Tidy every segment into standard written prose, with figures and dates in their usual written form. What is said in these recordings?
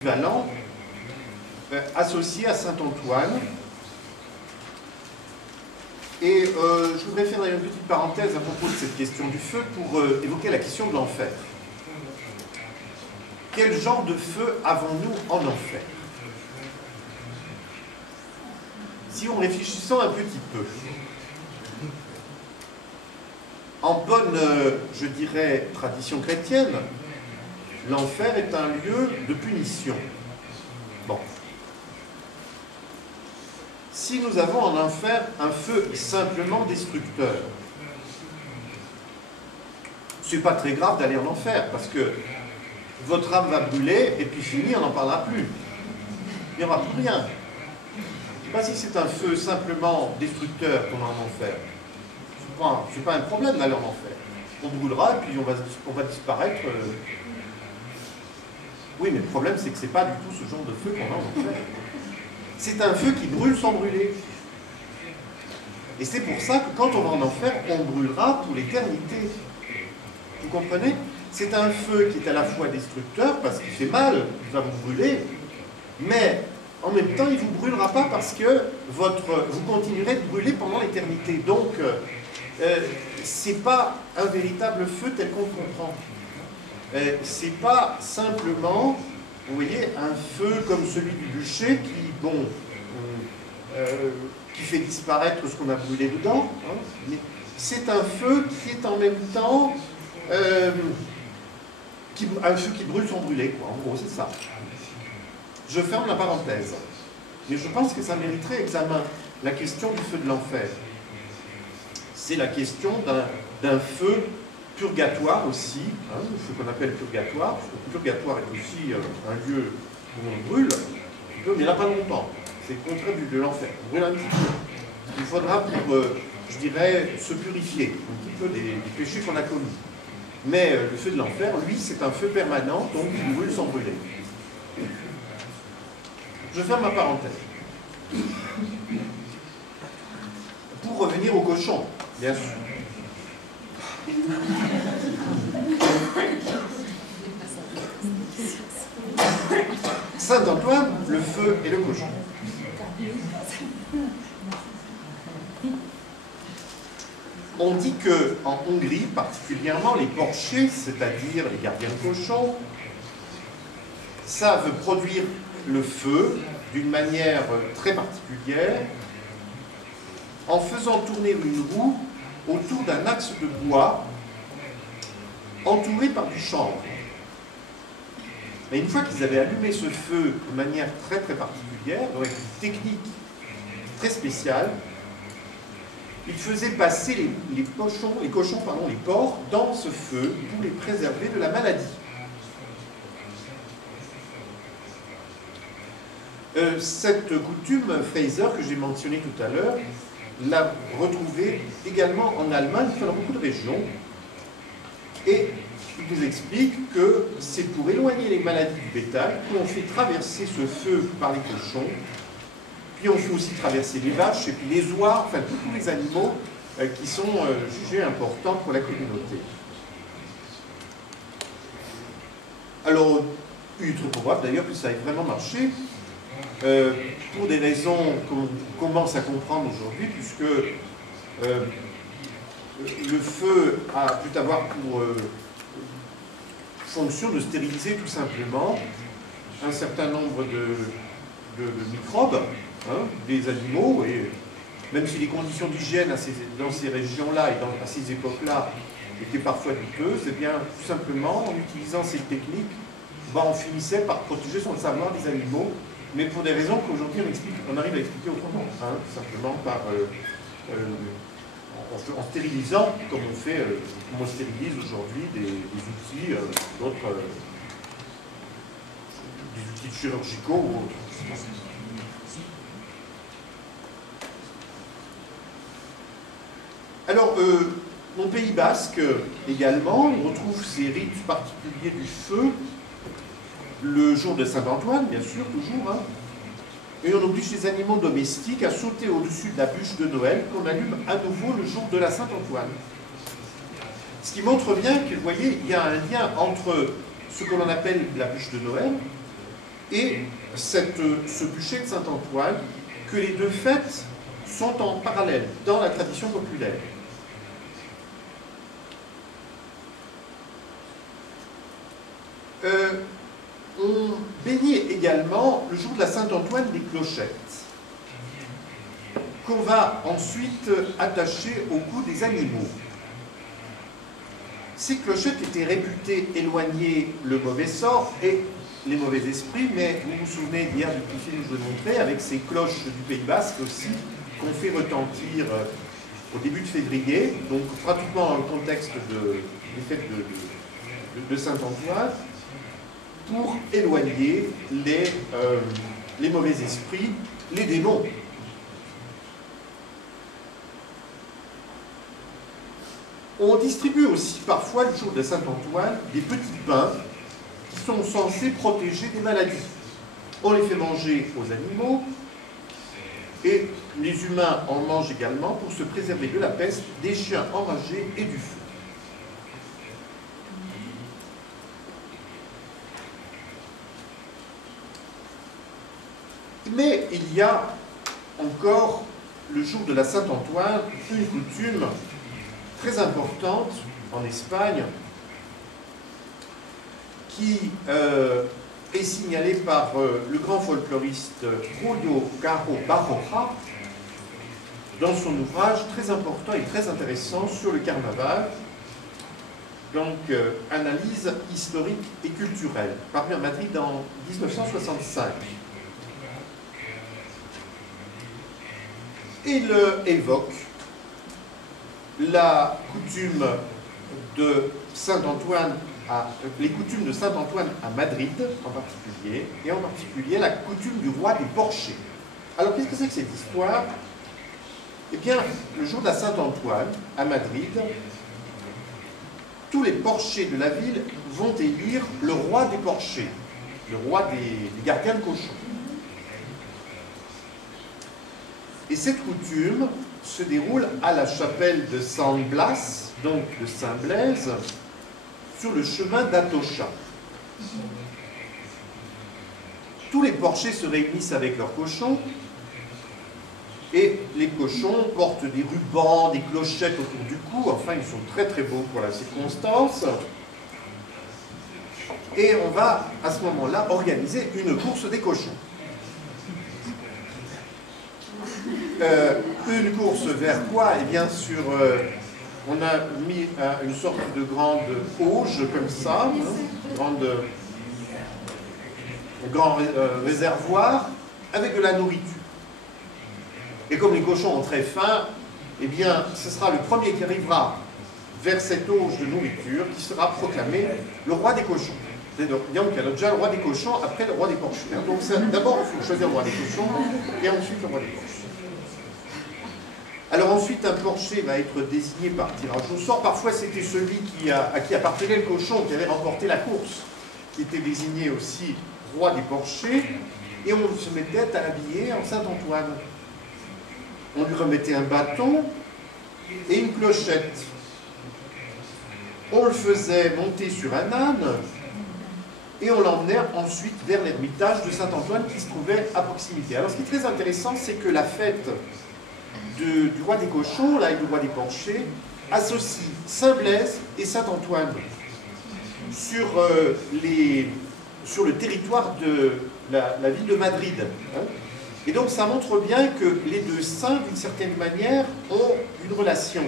équivalent associé à Saint-Antoine. Et je voudrais faire une petite parenthèse à propos de cette question du feu pour évoquer la question de l'enfer. Quel genre de feu avons-nous en enfer? Si on réfléchissant un petit peu, en bonne, je dirais, tradition chrétienne, l'enfer est un lieu de punition. Bon. Si nous avons en enfer un feu simplement destructeur, c'est pas très grave d'aller en enfer, parce que votre âme va brûler, et puis fini, on n'en parlera plus. Il n'y aura plus rien. Je ne sais pas si c'est un feu simplement destructeur qu'on a en enfer. Ce n'est pas un problème d'aller en enfer. On brûlera, et puis on va disparaître. Oui, mais le problème, c'est que ce n'est pas du tout ce genre de feu qu'on a en enfer. C'est un feu qui brûle sans brûler. Et c'est pour ça que quand on va en enfer, on brûlera pour l'éternité. Vous comprenez? C'est un feu qui est à la fois destructeur, parce qu'il fait mal, il va vous brûler, mais en même temps, il ne vous brûlera pas parce que vous continuerez de brûler pendant l'éternité. Donc, ce n'est pas un véritable feu tel qu'on comprend. Ce n'est pas simplement, vous voyez, un feu comme celui du bûcher qui, bon, qui fait disparaître ce qu'on a brûlé dedans, hein, mais c'est un feu qui est en même temps un feu qui brûle sans brûler, quoi. En gros, c'est ça. Je ferme la parenthèse. Mais je pense que ça mériterait examen. La question du feu de l'enfer. C'est la question d'un feu purgatoire aussi, hein, le feu qu'on appelle purgatoire, parce que le purgatoire est aussi un lieu où on brûle, mais il n'y en a pas longtemps. C'est le contraire de l'enfer. On brûle un petit peu. Il faudra pour, je dirais, se purifier un petit peu des péchés qu'on a commis. Mais le feu de l'enfer, lui, c'est un feu permanent, donc il brûle sans brûler. Je ferme ma parenthèse. Pour revenir au cochon, bien sûr. Saint-Antoine, le feu et le cochon. On dit qu'en Hongrie, particulièrement, les porchers, c'est-à-dire les gardiens de cochons, savent produire le feu d'une manière très particulière en faisant tourner une roue autour d'un axe de bois entouré par du chanvre. Mais une fois qu'ils avaient allumé ce feu de manière très très particulière, avec une technique très spéciale, ils faisaient passer les porcs dans ce feu pour les préserver de la maladie. Cette coutume, Fraser, que j'ai mentionnée tout à l'heure, l'a retrouvée également en Allemagne, dans beaucoup de régions. Et il nous explique que c'est pour éloigner les maladies du bétail qu'on fait traverser ce feu par les cochons, puis on fait aussi traverser les vaches, et puis les oies, enfin tous les animaux qui sont jugés importants pour la communauté. Alors, il est très probable d'ailleurs que ça ait vraiment marché, pour des raisons qu'on commence à comprendre aujourd'hui, puisque le feu peut avoir pour fonction de stériliser tout simplement un certain nombre de microbes, hein, des animaux, et même si les conditions d'hygiène dans ces régions-là et à ces époques-là étaient parfois douteuses, eh bien, tout simplement, en utilisant ces techniques, on finissait par protéger son savoir des animaux, mais pour des raisons qu'aujourd'hui on arrive à expliquer autrement, hein, simplement en stérilisant, comme on stérilise aujourd'hui des outils, des outils chirurgicaux ou autres. Alors, au Pays Basque également, on retrouve ces rites particuliers du feu, le jour de Saint-Antoine, bien sûr, toujours, hein, et on oblige les animaux domestiques à sauter au-dessus de la bûche de Noël qu'on allume à nouveau le jour de la Saint-Antoine. Ce qui montre bien que, vous voyez, il y a un lien entre ce que l'on appelle la bûche de Noël et ce bûcher de Saint-Antoine, que les deux fêtes sont en parallèle dans la tradition populaire. On bénit également le jour de la Saint-Antoine des clochettes, qu'on va ensuite attacher au cou des animaux. Ces clochettes étaient réputées éloigner le mauvais sort et les mauvais esprits, mais vous vous souvenez d'hier du petit film que je vous ai montré, avec ces cloches du Pays Basque aussi, qu'on fait retentir au début de février, donc pratiquement dans le contexte des fêtes de Saint-Antoine, pour éloigner les mauvais esprits, les démons. On distribue aussi parfois, le jour de Saint-Antoine, des petits pains qui sont censés protéger des maladies. On les fait manger aux animaux et les humains en mangent également pour se préserver de la peste, des chiens enragés et du feu. Mais il y a encore, le jour de la Saint-Antoine, une coutume très importante en Espagne qui est signalée par le grand folkloriste Julio Caro Baroja dans son ouvrage très important et très intéressant sur le carnaval, donc analyse historique et culturelle, paru à Madrid en 1965. Il évoque la coutume de Saint-Antoine, les coutumes de Saint-Antoine à Madrid en particulier, et en particulier la coutume du roi des porchers. Alors qu'est-ce que c'est que cette histoire? Eh bien, le jour de la Saint-Antoine à Madrid, tous les porchers de la ville vont élire le roi des porchers, le roi des gardiens de cochons. Et cette coutume se déroule à la chapelle de San Blas, donc de Saint-Blaise, sur le chemin d'Atocha. Tous les porchers se réunissent avec leurs cochons, et les cochons portent des rubans, des clochettes autour du cou, enfin ils sont très très beaux pour la circonstance. Et on va à ce moment-là organiser une course des cochons. Une course vers quoi? Eh bien, on a mis une sorte de grande auge comme ça, grand réservoir avec de la nourriture. Et comme les cochons ont très faim, eh bien, ce sera le premier qui arrivera vers cette auge de nourriture qui sera proclamé le roi des cochons. Donc, il y a déjà le roi des cochons, après le roi des porchers. Donc, d'abord, il faut choisir le roi des cochons, et ensuite le roi des porchers. Alors ensuite, un porcher va être désigné par tirage au sort. Parfois, c'était celui à qui appartenait le cochon, qui avait remporté la course, qui était désigné aussi roi des porchers, et on se mettait à l'habiller en Saint-Antoine. On lui remettait un bâton et une clochette. On le faisait monter sur un âne, et on l'emmenait ensuite vers l'ermitage de Saint-Antoine qui se trouvait à proximité. Alors ce qui est très intéressant, c'est que la fête du roi des cochons, là, et du roi des porchers, associe Saint-Blaise et Saint-Antoine sur le territoire de la ville de Madrid. Hein. Et donc ça montre bien que les deux saints, d'une certaine manière, ont une relation.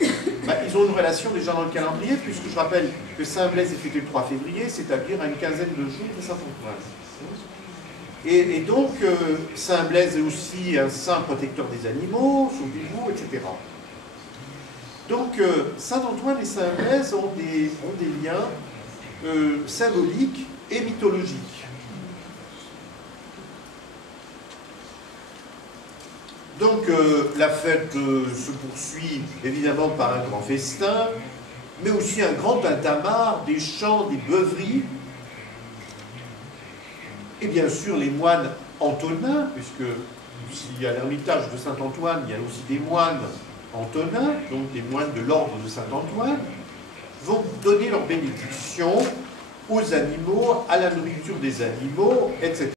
Ils ont une relation déjà dans le calendrier, puisque je rappelle que Saint-Blaise est fêté le 3 février, c'est-à-dire à une quinzaine de jours de Saint-Antoine. Et donc, Saint-Blaise est aussi un saint protecteur des animaux, sauvez-vous, etc. Donc, Saint-Antoine et Saint-Blaise ont des liens symboliques et mythologiques. Donc, la fête se poursuit évidemment par un grand festin, mais aussi un grand tintamarre, des chants, des beuveries. Et bien sûr, les moines antonins, puisque s'il y a l'ermitage de Saint-Antoine, il y a aussi des moines antonins, donc des moines de l'ordre de Saint-Antoine, vont donner leur bénédiction aux animaux, à la nourriture des animaux, etc.